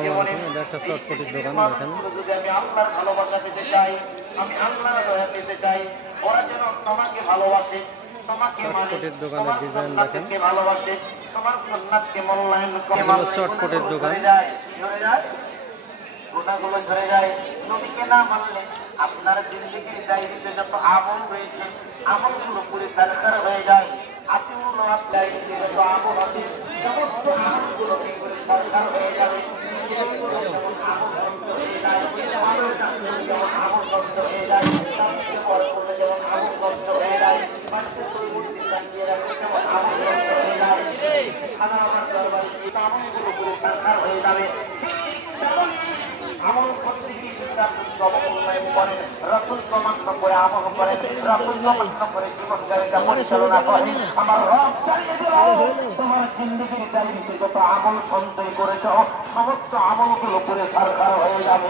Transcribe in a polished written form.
আসসালামু আলাইকুম। এটা একটা চটপটির দোকান দেখেন। যদি আমি আপনার ভালোবাসা পেতে চাই, আমি আল্লাহর দয়া পেতে চাই, ওরা যেন তোমাকে ভালোবাসে, তোমাকে মানে চটপটির দোকানের তোমার ডিজাইন দেখেন। সুন্নাতকে ভালোবাসে, তোমার সুন্নাতকে মূল্যায়ন করে, এগুলো চটপটির দোকান। ধরে যায়, ধরে যায়, গুণাগুলো ধরে যায়। নবীকে না মানলে আপনার জিন্দেগির ডায়েরিতে যত আমল রয়েছে, আমলগুলো পুরো সারকার হয়ে যায়। আতিউল্লাহ ডায়েরিতে যত আমল আছে, সমস্ত আমলগুলো কি করে সারকার হয়ে যাবে। যেমন আমল নষ্ট হয়ে যায়, যেমন আমল নষ্ট হয়ে যায়, যেমন আমল নষ্ট হয়ে যায়, মানুষের পরিবর্তন জানিয়ে রাখে, যেমন আমল নষ্ট হয়ে যায়, খানা আমার দরবারে আমলগুলো পুরো সারকার হয়ে যাবে। আমল করতে গিয়ে কিন্তু আপনি সমন্বয় করেন, রাসূল প্রমাণ করে আমল করেন, রাসূল প্রমাণ করে জীবনযাত্রা পরিচালনা করেন। আমার রব জানিয়ে দিল, তোমার জিন্দেগির ডায়েরিতে যত আমল সঞ্চয় করেছ, সমস্ত আমলগুলো পুরো সারকার হয়ে যাবে।